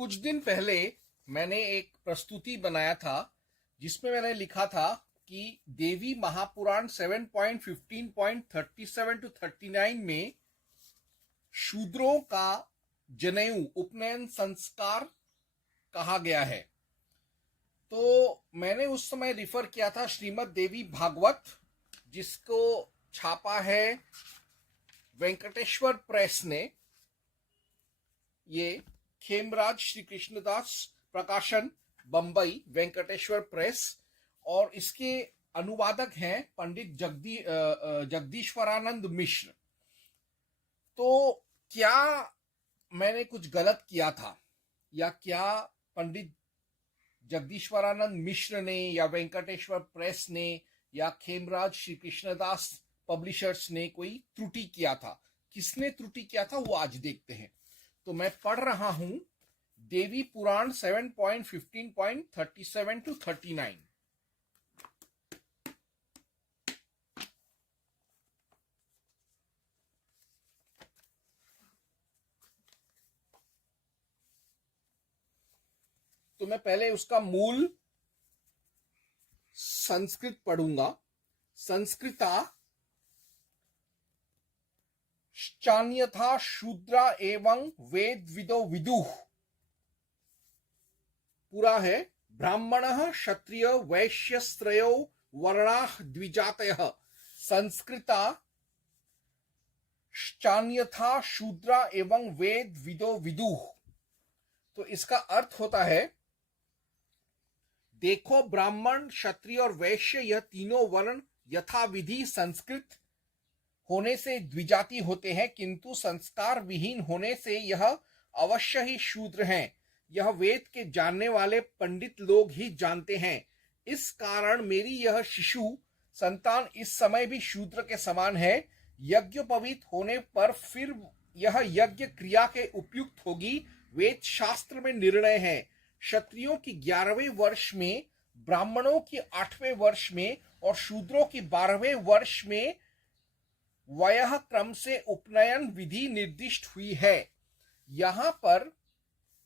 कुछ दिन पहले मैंने एक प्रस्तुति बनाया था जिसमें मैंने लिखा था कि देवी महापुराण 7.15.37 टू 39 में शूद्रों का जनेऊ उपनयन संस्कार कहा गया है। तो मैंने उस समय रिफर किया था श्रीमद् देवी भागवत, जिसको छापा है वेंकटेश्वर प्रेस ने। ये खेमराज श्री कृष्णदास प्रकाशन बंबई, वेंकटेश्वर प्रेस, और इसके अनुवादक हैं पंडित जगदीश्वरानंद मिश्र। तो क्या मैंने कुछ गलत किया था, या क्या पंडित जगदीश्वरानंद मिश्र ने, या वेंकटेश्वर प्रेस ने, या खेमराज श्री कृष्णदास पब्लिशर्स ने कोई त्रुटि किया था? किसने त्रुटि किया था वो आज देखते हैं। तो मैं पढ़ रहा हूं देवी पुराण 7.15.37 टू 39। तो मैं पहले उसका मूल संस्कृत पढ़ूंगा। संस्कृता चान्यथा शूद्रा एवं वेद विदो विदुः। पूरा है, ब्राह्मणः क्षत्रिय वैश्यस्त्रयो वर्णाः द्विजातयः संस्कृता चान्यथा शूद्रा एवं वेद विदो विदुः। तो इसका अर्थ होता है, देखो ब्राह्मण, क्षत्रिय और वैश्य यह तीनों वर्ण यथाविधि संस्कृत होने से द्विजाति होते हैं, किंतु संस्कार विहीन होने से यह अवश्य ही शूद्र हैं। यह वेद के जानने वाले पंडित लोग ही जानते हैं। इस कारण मेरी यह शिशु संतान इस समय भी शूद्र के समान है। यज्ञोपवीत होने पर फिर यह यज्ञ क्रिया के उपयुक्त होगी। वेद शास्त्र में निर्णय है, क्षत्रियों की 11वें वर्ष में, ब्राह्मणों की 8वें वर्ष में और शूद्रों की 12वें वर्ष में वयः क्रम से उपनयन विधि निर्दिष्ट हुई है। यहां पर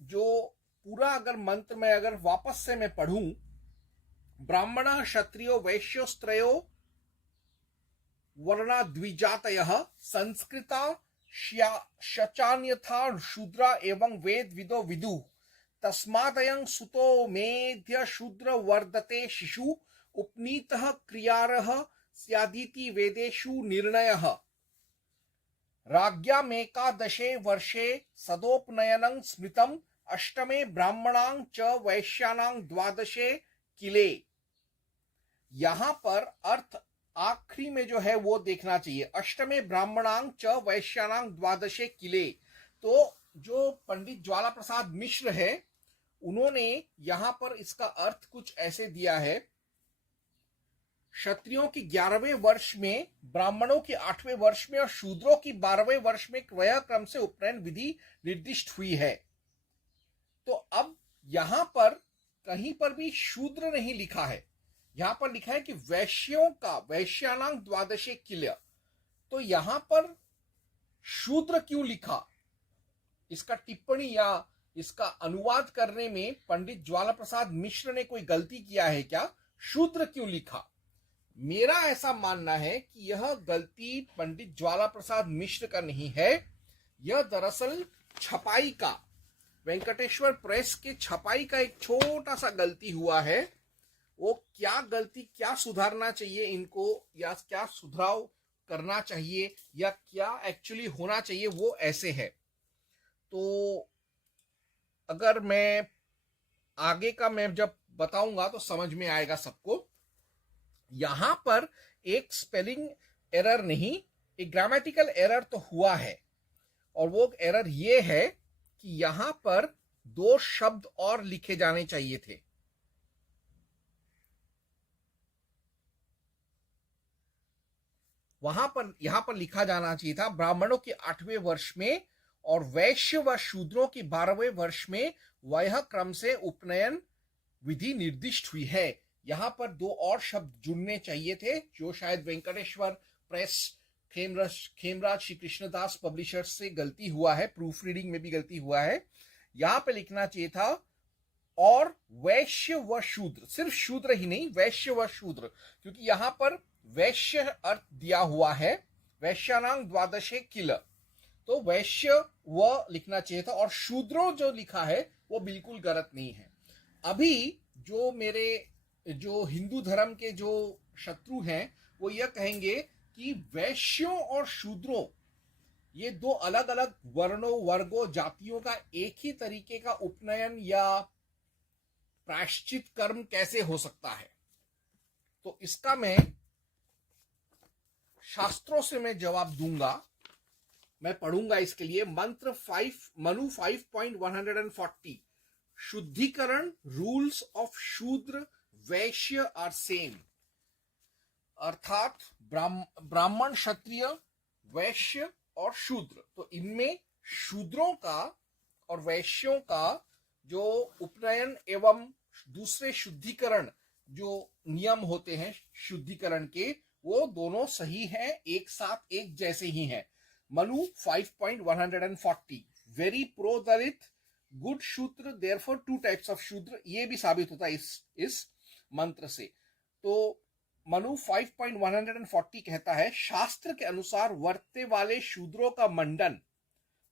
जो पूरा अगर मंत्र में अगर वापस से मैं पढ़ूं, ब्राह्मण क्षत्रियो वैश्योस्त्रयो वर्णा द्विजातयः संस्कृता शचान्यथा शूद्रा एवं वेद विदो विदुः तस्मादयं सुतो मेध्य शूद्र वर्धते शिशु उपनीतः क्रियारः स्यादिति वेदेषु निर्णयः। राज्ञामेकादशे वर्षे सदोपनयनं स्मृतम् अष्टमे ब्राह्मणां च वैश्यानां द्वादशे किले। यहां पर अर्थ आखिरी में जो है वो देखना चाहिए, अष्टमे ब्राह्मणां च वैश्यानां द्वादशे किले। तो जो पंडित ज्वाला प्रसाद मिश्र है, उन्होंने यहां पर इसका अर्थ कुछ ऐसे दिया है, क्षत्रियों की 11वें वर्ष में, ब्राह्मणों की 8वें वर्ष में और शूद्रों की 12वें वर्ष में वह क्रम से उपनयन विधि निर्दिष्ट हुई है। तो अब यहां पर कहीं पर भी शूद्र नहीं लिखा है, यहां पर लिखा है कि वैश्यों का, वैश्यानां द्वादशे किल। तो यहां पर शूद्र क्यों लिखा? इसका टिप्पणी या इसका अनुवाद करने में पंडित ज्वाला प्रसाद मिश्र ने कोई गलती किया है क्या? शूद्र क्यों लिखा? मेरा ऐसा मानना है कि यह गलती पंडित ज्वाला प्रसाद मिश्र का नहीं है, यह दरअसल छपाई का, वेंकटेश्वर प्रेस के छपाई का एक छोटा सा गलती हुआ है। वो क्या गलती, क्या सुधारना चाहिए इनको, या क्या सुधार करना चाहिए, या क्या एक्चुअली होना चाहिए, वो ऐसे है। तो अगर मैं आगे का मैं जब बताऊंगा तो समझ में आएगा सबको। यहां पर एक स्पेलिंग एरर नहीं, एक ग्रामेटिकल एरर तो हुआ है, और वो एरर ये है कि यहां पर 2 शब्द और लिखे जाने चाहिए थे। यहां पर लिखा जाना चाहिए था, ब्राह्मणों के 8वें वर्ष में और वैश्य व शूद्रों की 12वें वर्ष में वह क्रम से उपनयन विधि निर्दिष्ट हुई है। यहां पर 2 और शब्द जुड़ने चाहिए थे, जो शायद वेंकटेश्वर प्रेस, खेमराज श्री कृष्णदास पब्लिशर्स से गलती हुआ है, प्रूफ रीडिंग में भी गलती हुआ है। यहां पे लिखना चाहिए था और वैश्य व शूद्र, सिर्फ शूद्र ही नहीं, वैश्य व शूद्र, क्योंकि यहां पर वैश्य अर्थ दिया हुआ है, वैश्यानांग द्वादशे किल, तो वैश्य व लिखना चाहिए था, और शूद्रो जो लिखा है वो बिल्कुल गलत नहीं है। अभी जो मेरे जो हिंदू धर्म के जो शत्रु हैं वो यह कहेंगे कि वैश्यों और शूद्रों ये दो अलग अलग वर्णों वर्गों जातियों का एक ही तरीके का उपनयन या प्रायश्चित कर्म कैसे हो सकता है। तो इसका मैं शास्त्रों से मैं जवाब दूंगा, मैं पढ़ूंगा इसके लिए मंत्र 5 मनु 5.140 शुद्धिकरण रूल्स ऑफ शूद्र वैश्य आर सेम, अर्थात ब्राह्मण क्षत्रिय वैश्य और शूद्र, तो इनमें शूद्रों का और वैश्यों का जो उपनयन एवं दूसरे शुद्धिकरण जो नियम होते हैं शुद्धिकरण के, वो दोनों सही हैं, एक साथ एक जैसे ही हैं। मनु 5.140 वेरी प्रो दलित गुड शूद्र देयरफॉर टू टाइप्स ऑफ शूद्र, ये भी साबित होता है इस मंत्र से। तो मनु 5.140 कहता है शास्त्र के अनुसार वर्ते वाले शूद्रों का मंडन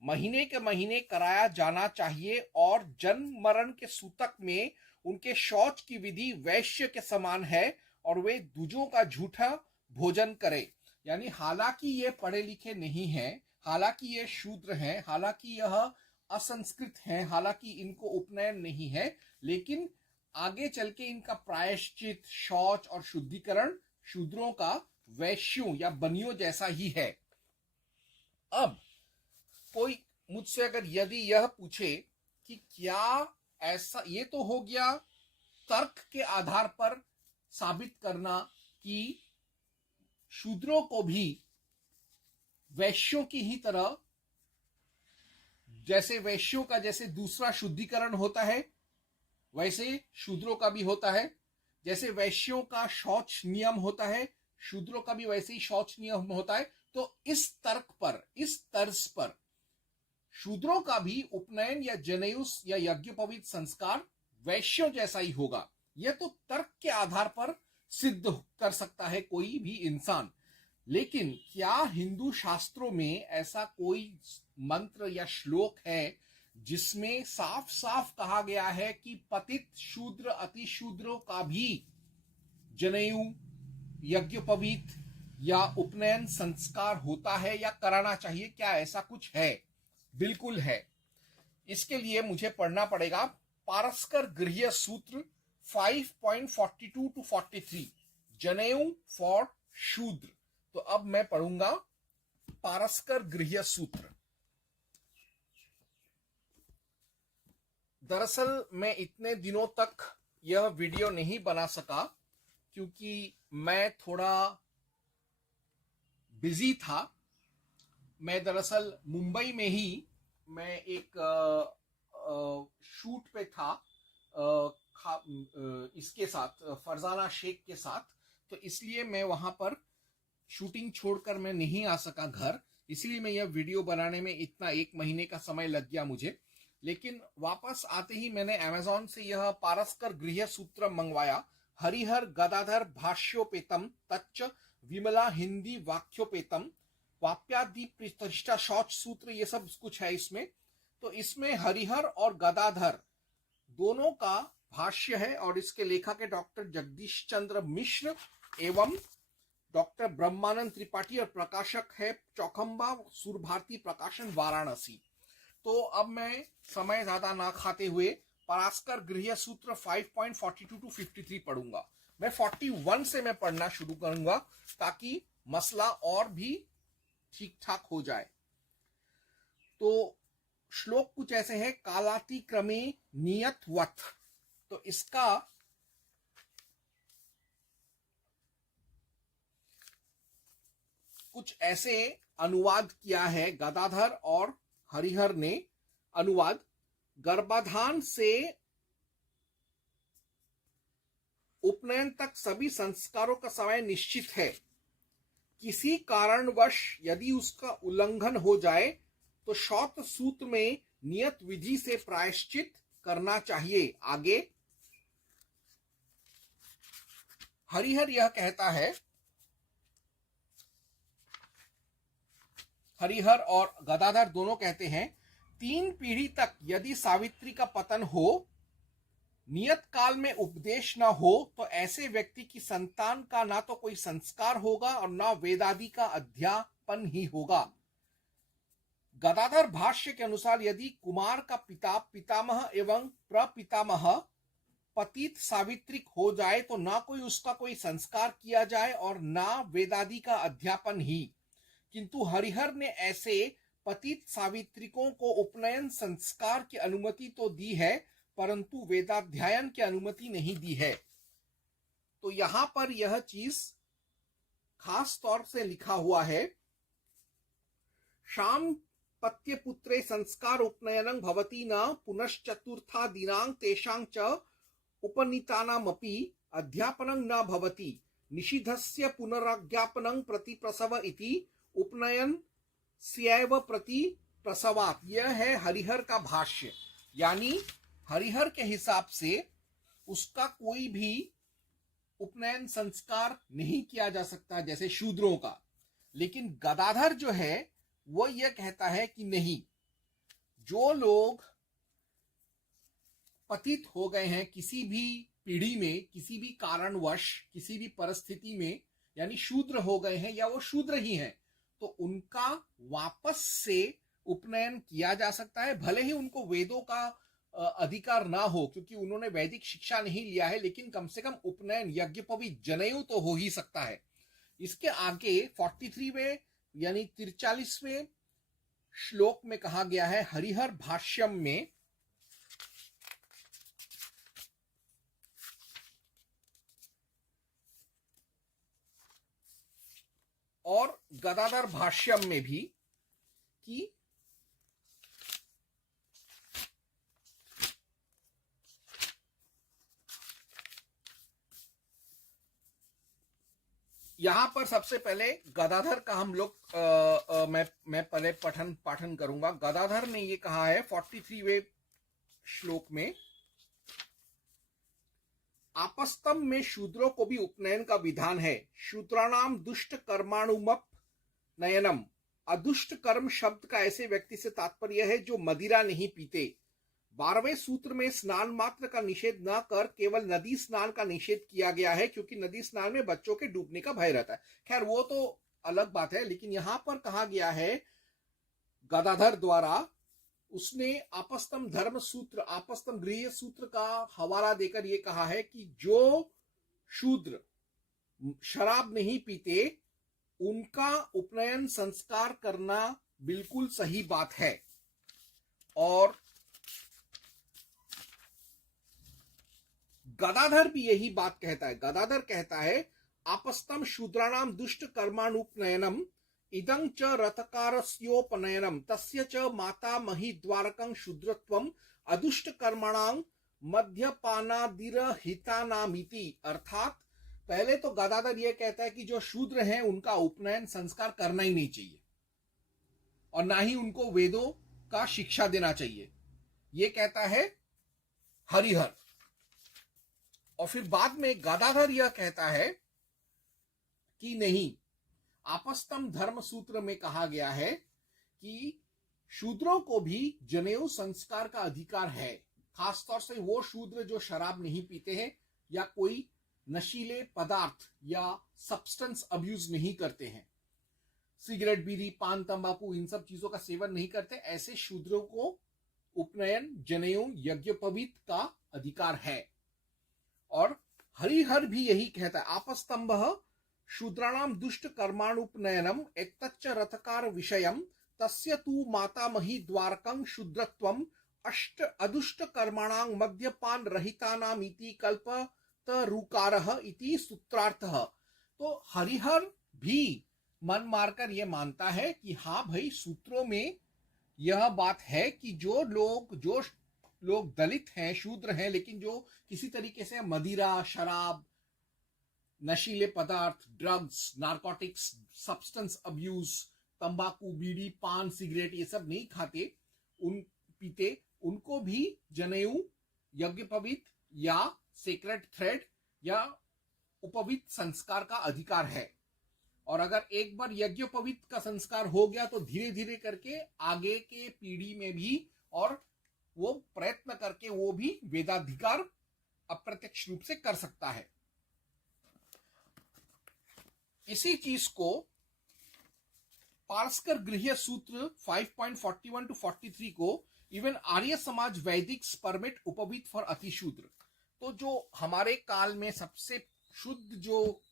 महीने के महीने कराया जाना चाहिए और जन्म मरण के सूतक में उनके शौच की विधि वैश्य के समान है और वे दूजों का झूठा भोजन करे। यानी हालांकि ये पढ़े लिखे नहीं हैं, हालांकि ये शूद्र हैं, हालांकि यह असंस्कृत हैं, हालांकि इनको उपनयन नहीं है, लेकिन आगे चल के इनका प्रायश्चित शौच और शुद्धिकरण शूद्रों का वैश्यों या बनियों जैसा ही है। अब कोई मुझसे अगर यदि यह पूछे कि क्या ऐसा, ये तो हो गया तर्क के आधार पर साबित करना कि शूद्रों को भी वैश्यों की ही तरह, जैसे वैश्यों का जैसे दूसरा शुद्धिकरण होता है वैसे शूद्रों का भी होता है, जैसे वैश्यों का शौच नियम होता है शूद्रों का भी वैसे ही शौच नियम होता है। तो इस तर्क पर, इस तर्ज पर शूद्रों का भी उपनयन या जनेयुस या यज्ञोपवीत संस्कार वैश्यों जैसा ही होगा, यह तो तर्क के आधार पर सिद्ध कर सकता है कोई भी इंसान। लेकिन क्या हिंदू शास्त्रों में ऐसा कोई मंत्र या श्लोक है जिसमें साफ साफ कहा गया है कि पतित शूद्र अति शूद्रों का भी जनेयु यज्ञोपवीत या उपनयन संस्कार होता है या कराना चाहिए? क्या ऐसा कुछ है? बिल्कुल है। इसके लिए मुझे पढ़ना पड़ेगा पारस्कर गृह्य सूत्र 5.42 to 43 जनेऊ फॉर शूद्र। तो अब मैं पढ़ूंगा पारस्कर गृह्य सूत्र। दरअसल मैं इतने दिनों तक यह वीडियो नहीं बना सका क्योंकि मैं थोड़ा बिजी था। मैं दरअसल मुंबई में ही मैं एक शूट पे था इसके साथ, फरजाना शेख के साथ, तो इसलिए मैं वहां पर शूटिंग छोड़कर मैं नहीं आ सका घर, इसलिए मैं यह वीडियो बनाने में इतना 1 महीने का समय लग गया मुझे। लेकिन वापस आते ही मैंने अमेज़न से यह पारस्कर गृह्य सूत्र मंगवाया, हरिहर गदाधर भाष्योपेतम तच्च विमला हिंदी वाक्योपेतम वाप्यादि प्रतिष्ठा शौच सूत्र, ये सब कुछ है इसमें। तो इसमें हरिहर और गदाधर दोनों का भाष्य है और इसके लेखक है डॉक्टर जगदीश चंद्र मिश्र एवं डॉक्टर ब्रह्मानंद त्रिपाठी और प्रकाशक है चौखंबा सुरभारती प्रकाशन वाराणसी। तो अब मैं समय ज्यादा ना खाते हुए पारस्कर गृह्य सूत्र 5.42 to 53 पढ़ूंगा। मैं 41 से मैं पढ़ना शुरू करूंगा ताकि मसला और भी ठीक ठाक हो जाए। तो श्लोक कुछ ऐसे है, कालाति क्रमे नियतवत। तो इसका कुछ ऐसे अनुवाद किया है गदाधर और हरिहर ने। अनुवाद, गर्भाधान से उपनयन तक सभी संस्कारों का समय निश्चित है। किसी कारणवश यदि उसका उल्लंघन हो जाए तो शौत सूत्र में नियत विधि से प्रायश्चित करना चाहिए। आगे हरिहर यह कहता है, हरिहर और गदाधर दोनों कहते हैं, 3 पीढ़ी तक यदि सावित्री का पतन हो, नियत काल में उपदेश न हो, तो ऐसे व्यक्ति की संतान का ना तो कोई संस्कार होगा और ना वेदादि का अध्यापन ही होगा। गदाधर भाष्य के अनुसार यदि कुमार का पिता, पितामह एवं प्रपितामह पतित सावित्रिक हो जाए तो ना कोई उसका कोई संस्कार किया जाए और ना वेदादि का अध्यापन ही। किंतु हरिहर ने ऐसे पतित सावित्रिकों को उपनयन संस्कार की अनुमति तो दी है, परंतु वेदाध्यायन की अनुमति नहीं दी है। तो यहां पर यह चीज खास तौर से लिखा हुआ है, शाम पत्य पुत्रे संस्कार उपनयनं भवति न पुनश्चतुर्था दिनांक तेषां च उपनीतानामपि अध्यापनं न भवति, निषिद्धस्य पुनराज्ञापनं प्रति प्रसव इति उपनयन स्यैव प्रति प्रसवात। यह है हरिहर का भाष्य। यानी हरिहर के हिसाब से उसका कोई भी उपनयन संस्कार नहीं किया जा सकता जैसे शूद्रों का। लेकिन गदाधर जो है वो यह कहता है कि नहीं, जो लोग पतित हो गए हैं किसी भी पीढ़ी में, किसी भी कारणवश, किसी भी परिस्थिति में, यानी शूद्र हो गए हैं या वो शूद्र ही हैं, तो उनका वापस से उपनयन किया जा सकता है। भले ही उनको वेदों का अधिकार ना हो क्योंकि उन्होंने वैदिक शिक्षा नहीं लिया है, लेकिन कम से कम उपनयन यज्ञोपवीत जनेऊ तो हो ही सकता है। इसके आगे 43वें यानी 43वें श्लोक में कहा गया है हरिहर भाष्यम में, और गदाधर भाष्यम में भी कि यहां पर सबसे पहले गदाधर का हम लोग मैं पहले पाठन करूंगा। गदाधर ने ये कहा है 43वें श्लोक में, आपस्तम में शूद्रों को भी उपनयन का विधान है। शूद्राणाम दुष्ट कर्माणुमप नयनम। अदुष्ट कर्म शब्द का ऐसे व्यक्ति से तात्पर्य है जो मदिरा नहीं पीते। 12वें सूत्र में स्नान मात्र का निषेध न कर केवल नदी स्नान का निषेध किया गया है, क्योंकि नदी स्नान में बच्चों के डूबने का भय रहता है। खैर वो तो अलग बात है, लेकिन यहां पर कहा गया है गदाधर द्वारा, उसने आपस्तम धर्म सूत्र, आपस्तम गृह सूत्र का हवाला देकर यह कहा है कि जो शूद्र शराब नहीं पीते उनका उपनयन संस्कार करना बिल्कुल सही बात है। और गदाधर भी यही बात कहता है। गदाधर कहता है आपस्तम शूद्राणाम दुष्ट कर्मानुपनयनम इदं च रथकारस्योपनयनम तस्य च मातामही द्वारकं शूद्रत्वम अदुष्ट कर्मणां मध्यपानादिरहितानामिति। अर्थात पहले तो गदाधर यह कहता है कि जो शूद्र हैं उनका उपनयन संस्कार करना ही नहीं चाहिए और ना ही उनको वेदों का शिक्षा देना चाहिए, यह कहता है हरिहर। और फिर बाद में गदाधर यह कहता है कि नहीं, आपस्तम धर्म सूत्र में कहा गया है कि शूद्रों को भी जनेऊ संस्कार का अधिकार है, खासतौर से वो शूद्र जो शराब नहीं पीते हैं या कोई नशीले पदार्थ या सब्सटेंस अब्यूज नहीं करते हैं, सिगरेट, बीड़ी, पान, तंबाकू इन सब चीजों का सेवन नहीं करते, ऐसे शूद्रों को उपनयन जनेऊ यज्ञोपवीत का अधिकार है। और हरिहर भी यही कहता है, आपस्तंभः शूद्राणाम दुष्ट कर्माणुपनयनम एतच्च रथकार विषयम तस्य तु मातामही द्वारकं शूद्रत्वम अष्ट अदुष्ट कर्माणां मद्यपान रहितानामिति कल्पतरुकारः इति सूत्रार्थः। तो हरिहर भी मन मारकर यह मानता है कि हाँ भाई, सूत्रों में यह बात है कि जो लोग दलित हैं, शूद्र हैं, लेकिन जो किसी तरीके से मदिरा, शराब, नशीले पदार्थ, ड्रग्स, नारकोटिक्स, सब्सटेंस अब्यूज, तंबाकू, बीड़ी, पान, सिगरेट ये सब नहीं खाते, उन पीते, उनको भी जनेऊ, यज्ञोपवीत या सेक्रेट थ्रेड या उपवीत संस्कार का अधिकार है। और अगर एक बार यज्ञोपवीत का संस्कार हो गया तो धीरे धीरे करके आगे के पीढ़ी में भी और वो प्रयत्न करके वो भी वेदाधिकार अप्रत्यक्ष रूप से कर सकता है। इसी चीज को पारस्कर गृह्य सूत्र 5.41 to 43 को इवन आर्य समाज वैदिक परमिट उपवीत फॉर अतिशूद्र। तो जो हमारे काल में सबसे शुद्ध जो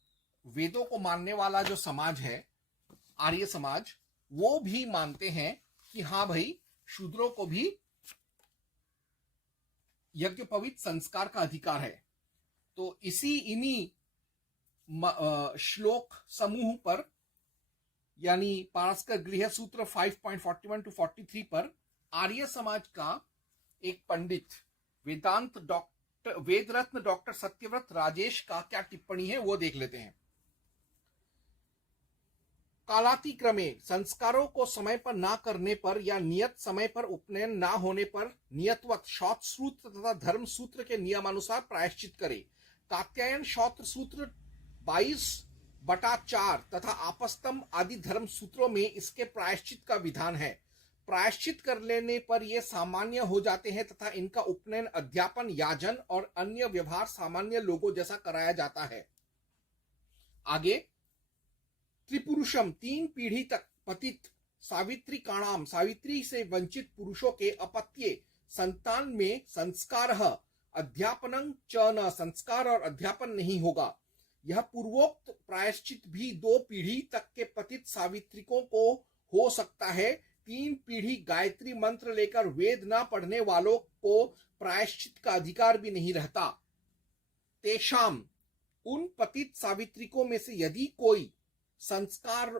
वेदों को मानने वाला जो समाज है आर्य समाज, वो भी मानते हैं कि हाँ भाई शूद्रों को भी यज्ञोपवीत संस्कार का अधिकार है। तो इन्हीं श्लोक समूह पर यानी पारस्कर गृह्य सूत्र 5.41 to 43 पर आर्य समाज का एक पंडित वेद रत्न डॉक्टर सत्यव्रत राजेश का क्या टिप्पणी है वो देख लेते हैं। कालातिक्रमे संस्कारों को समय पर ना करने पर या नियत समय पर उपनयन ना होने पर नियतवत शौत सूत्र तथा धर्म सूत्र के नियमानुसार प्रायश्चित करे। कात्यायन शौत्र सूत्र 22/4 तथा आपस्तंभ आदि धर्म सूत्रों में इसके प्रायश्चित का विधान है। प्रायश्चित कर लेने पर ये सामान्य हो जाते हैं तथा इनका उपनयन, अध्यापन, याजन और अन्य व्यवहार सामान्य लोगों जैसा कराया जाता है। आगे त्रिपुरुषम 3 पीढ़ी तक पतित सावित्री काणाम सावित्री से वंचित पुरुषों के अपत्ये संतान में संस्कार अध्यापनं च न संस्कार और अध्यापन नहीं होगा। यह पूर्वोक्त प्रायश्चित भी 2 पीढ़ी तक के पतित सावित्रिकों को हो सकता है। 3 पीढ़ी गायत्री मंत्र लेकर वेद न पढ़ने वालों को प्रायश्चित का अधिकार भी नहीं रहता। तेषाम उन पतित सावित्रिकों में से यदि कोई संस्कार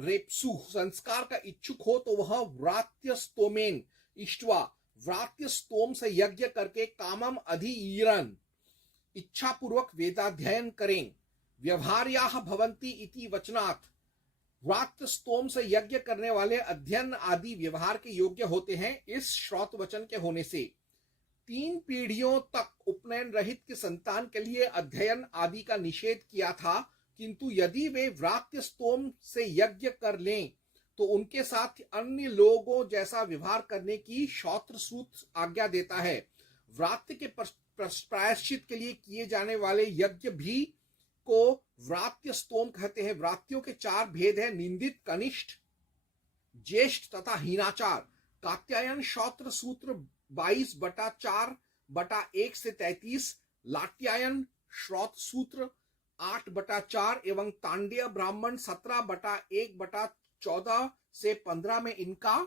रेप्सु संस्कार का इच्छुक हो तो वह व्रात्य स्तोमेन इष्ट्वा व्रात्य स्तोम से यज्ञ करके कामम अधिईरन इच्छा पूर्वक वेदाध्ययन करें। व्यवहार्याः भवन्ति इति वचनात् व्रात्य स्तोम से यज्ञ करने वाले अध्ययन आदि व्यवहार के योग्य होते हैं। इस श्रौत वचन के होने से 3 पीढ़ियों तक उपनयन रहित के संतान के लिए अध्ययन आदि का निषेध किया था, किंतु यदि वे व्रात्य स्तोम से यज्ञ कर लें तो उनके साथ अन्य लोगों जैसा व्यवहार करने की शौत्र सूत्र आज्ञा देता है। व्रात्य के प्रायश्चित के लिए किए जाने वाले यज्ञ भी को व्रात्य स्तोम कहते हैं। व्रात्यों के 4 भेद हैं, निंदित, कनिष्ठ, ज्येष्ठ तथा हीनाचार। कात्यायन शौत्र सूत्र 22/4/1 से 33, लाट्यायन श्रौत सूत्र 8/4 एवं तांड्य ब्राह्मण 17/1/14 से 15 में इनका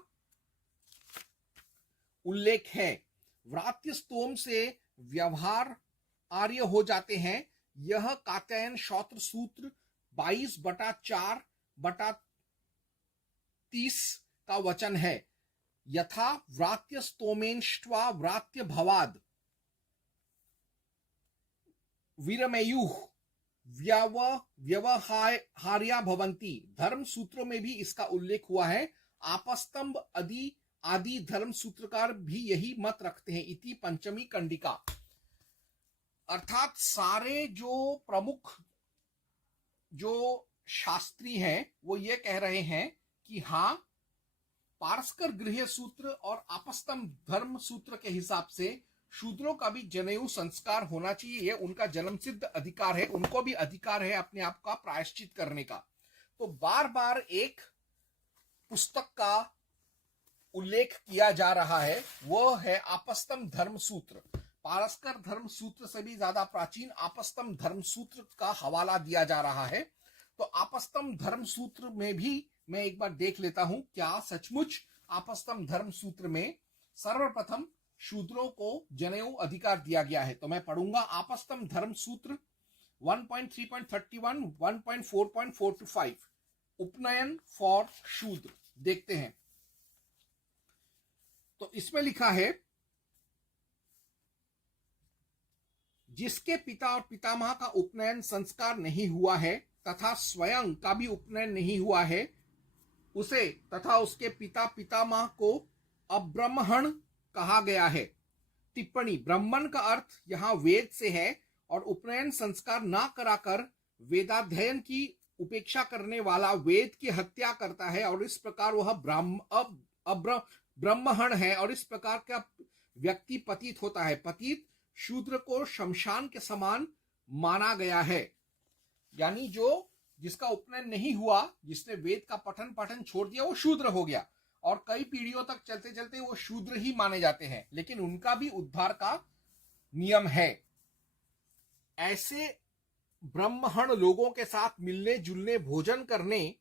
उल्लेख है। व्रात्य स्तोम से व्यवहार आर्य हो जाते हैं। यह कात्यायन शौत्र सूत्र 22/4/30 का वचन है। यथा व्रात्य स्तोमेन्ष्ट्वा व्रात्य भवाद विरमेयुः व्यवहार्या भवन्ति। धर्म सूत्रों में भी इसका उल्लेख हुआ है। आपस्तंभ आदि धर्म सूत्रकार भी यही मत रखते हैं। इति पंचमी कंडिका। अर्थात सारे जो प्रमुख जो शास्त्री हैं वो ये कह रहे हैं कि हाँ, पारस्कर गृह्य सूत्र और आपस्तंभ धर्म सूत्र के हिसाब से शूद्रों का भी जनेऊ संस्कार होना चाहिए। ये उनका जन्म सिद्ध अधिकार है। उनको भी अधिकार है अपने आप का प्रायश्चित करने का। तो बार बार एक पुस्तक का उल्लेख किया जा रहा है, वो है आपस्तंभ धर्म सूत्र। पारस्कर धर्म सूत्र से भी ज्यादा प्राचीन आपस्तंभ धर्म सूत्र का हवाला दिया जा रहा है। तो आपस्तंभ धर्म सूत्र में भी मैं एक बार देख लेता हूं क्या सचमुच आपस्तंभ धर्म सूत्र में सर्वप्रथम शूद्रों को जनेऊ अधिकार दिया गया है। तो मैं पढ़ूंगा आपस्तंभ धर्म सूत्र 1.3.31 1.4.4 to 5 उपनयन फॉर शूद्र। देखते हैं। तो इसमें लिखा है, जिसके पिता और पितामह का उपनयन संस्कार नहीं हुआ है तथा स्वयं का भी उपनयन नहीं हुआ है, उसे तथा उसके पिता पितामह को अब्रह्मण कहा गया है। टिप्पणी, ब्राह्मण का अर्थ यहाँ वेद से है और उपनयन संस्कार ना कराकर वेदाध्ययन की उपेक्षा करने वाला वेद की हत्या करता है और इस प्रकार वह ब्रह्महण है और इस प्रकार का व्यक्ति पतित होता है। पतित शूद्र को शमशान के समान माना गया है, यानी जिसका उपनयन नहीं हुआ, जिसने वेद का पठन पाठन छोड़ दिया, वो शूद्र हो गया और कई पीढ़ियों तक चलते चलते वो शूद्र ही माने जाते हैं, लेकिन उनका भी उद्धार का नियम है। ऐसे ब्रह्महण लोगों के साथ मिलने जुलने, भोजन करने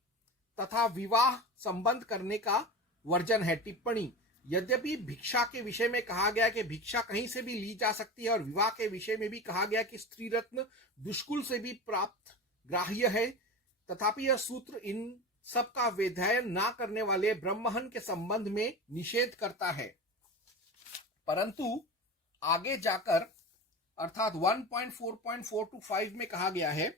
तथा विवाह संबंध करने का वर्जन है। टिप्पणी, यद्यपि भिक्षा के विषय में कहा गया कि भिक्षा कहीं से भी ली जा सकती है और विवाह के विषय में भी कहा गया कि स्त्री रत्न दुष्कुल से भी प्राप्त ग्राह्य है, तथापि यह सूत्र इन सब का वेदाध्ययन ना करने वाले ब्रह्महन के संबंध में निषेध करता है। परंतु आगे जाकर अर्थात 1.4.425 में कहा गया है,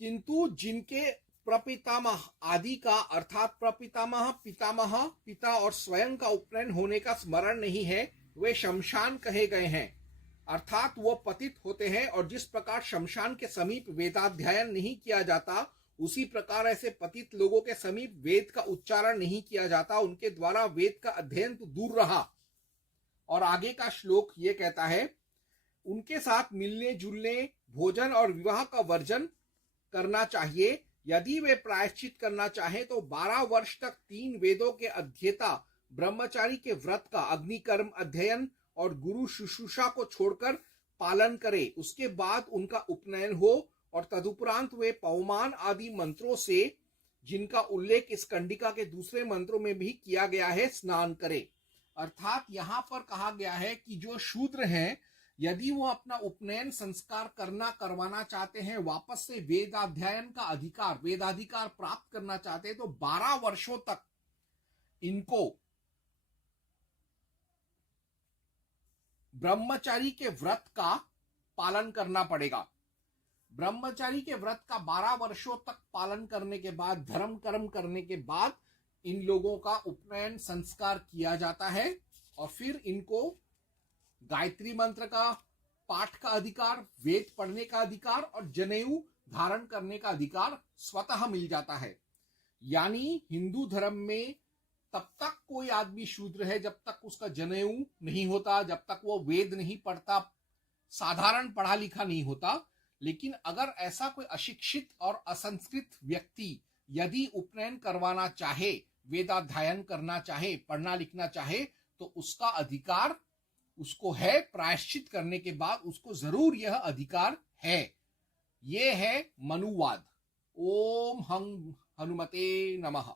किंतु जिनके प्रपितामह आदि का अर्थात प्रपितामह, पितामह, पिता और स्वयं का उपनयन होने का स्मरण नहीं है, वे शमशान कहे गए हैं, अर्थात वो पतित होते हैं। और जिस प्रकार शमशान के समीप वेदाध्ययन नहीं किया जाता, उसी प्रकार ऐसे पतित लोगों के समीप वेद का उच्चारण नहीं किया जाता, उनके द्वारा वेद का अध्ययन तो दूर रहा। और आगे का श्लोक ये कहता है, उनके साथ मिलने जुलने, भोजन और विवाह का वर्जन करना चाहिए। यदि वे प्रायश्चित करना चाहें तो 12 वर्ष तक 3 वेदों के अध्येता ब्रह्मचारी के व्रत का अग्निकर्म अध्ययन और गुरु शुश्रूषा को छोड़कर पालन करें। उसके बाद उनका उपनयन हो और तदुपरांत वे पवमान आदि मंत्रों से, जिनका उल्लेख इस कंडिका के दूसरे मंत्रों में भी किया गया है, स्नान करें। अर्थात यहाँ पर कहा गया है कि जो शूद्र हैं, यदि वो अपना उपनयन संस्कार करवाना चाहते हैं, वापस से वेदाध्ययन का अधिकार, वेदाधिकार प्राप्त करना चाहते हैं, तो 12 वर्षों तक इनको ब्रह्मचारी के व्रत का पालन करना पड़ेगा। ब्रह्मचारी के व्रत का 12 वर्षों तक पालन करने के बाद, धर्म कर्म करने के बाद इन लोगों का उपनयन संस्कार किया जाता है और फिर इनको गायत्री मंत्र का पाठ का अधिकार, वेद पढ़ने का अधिकार और जनेऊ धारण करने का अधिकार स्वतः मिल जाता है। यानी हिंदू धर्म में तब तक कोई आदमी शूद्र है जब तक उसका जनेऊ नहीं होता, जब तक वो वेद नहीं पढ़ता, साधारण पढ़ा लिखा नहीं होता। लेकिन अगर ऐसा कोई अशिक्षित और असंस्कृत व्यक्ति यदि उपनयन करवाना चाहे, वेदाध्ययन करना चाहे, पढ़ना लिखना चाहे, तो उसका अधिकार उसको है। प्रायश्चित करने के बाद उसको जरूर यह अधिकार है। ये है मनुवाद। ओम हनुमते नमः।